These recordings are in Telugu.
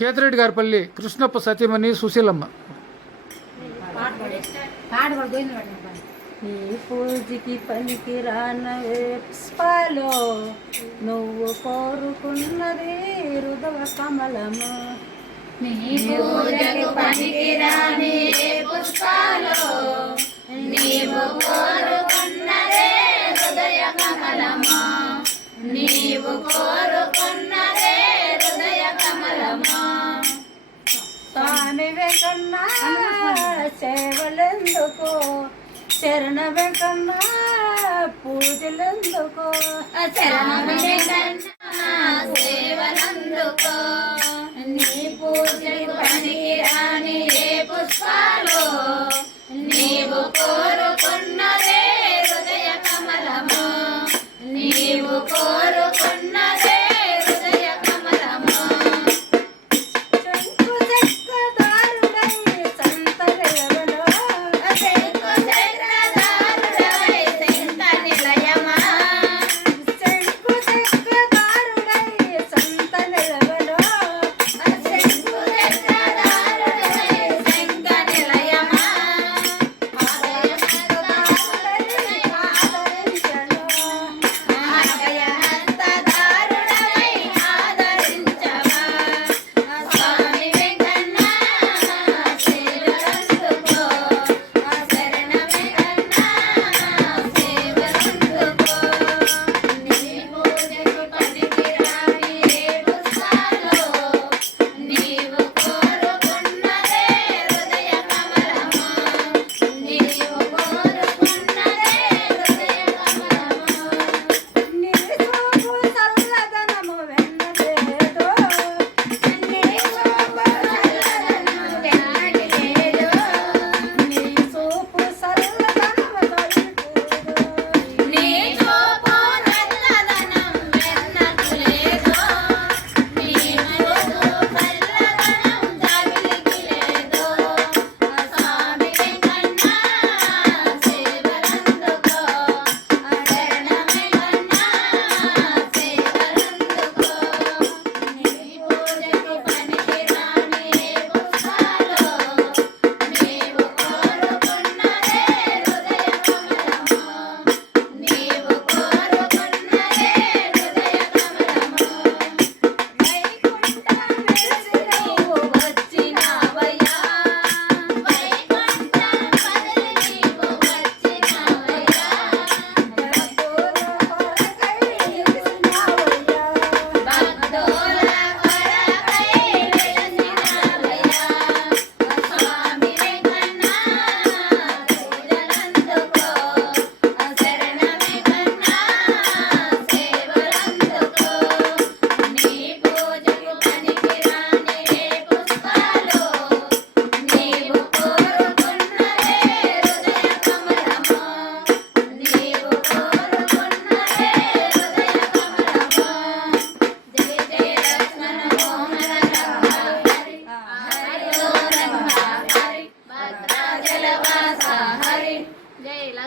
కేతిరెడ్డి గారిపల్లి కృష్ణప్ప సతీమణి సుశీలమ్మ. ఈ పూజకి పనికి రానవే పుష్పాలో నువ్వు కోరుకున్నది హృదయ కమలము. నీ పూజకు పనికి రాని పుష్పాలో నీవు కోరుకున్నదే హృదయ కమలమా. కన్నా సేవలెందుకో? చరణమే కన్నా పూజలెందుకో? చరణమే కన్నా సేవలందుకో? నీ పూజలు పనికిరాని ఏ పుష్పాలు నీవు కో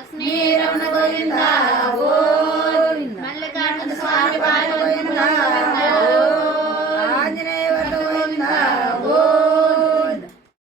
శ్రీరమణ గోవిందా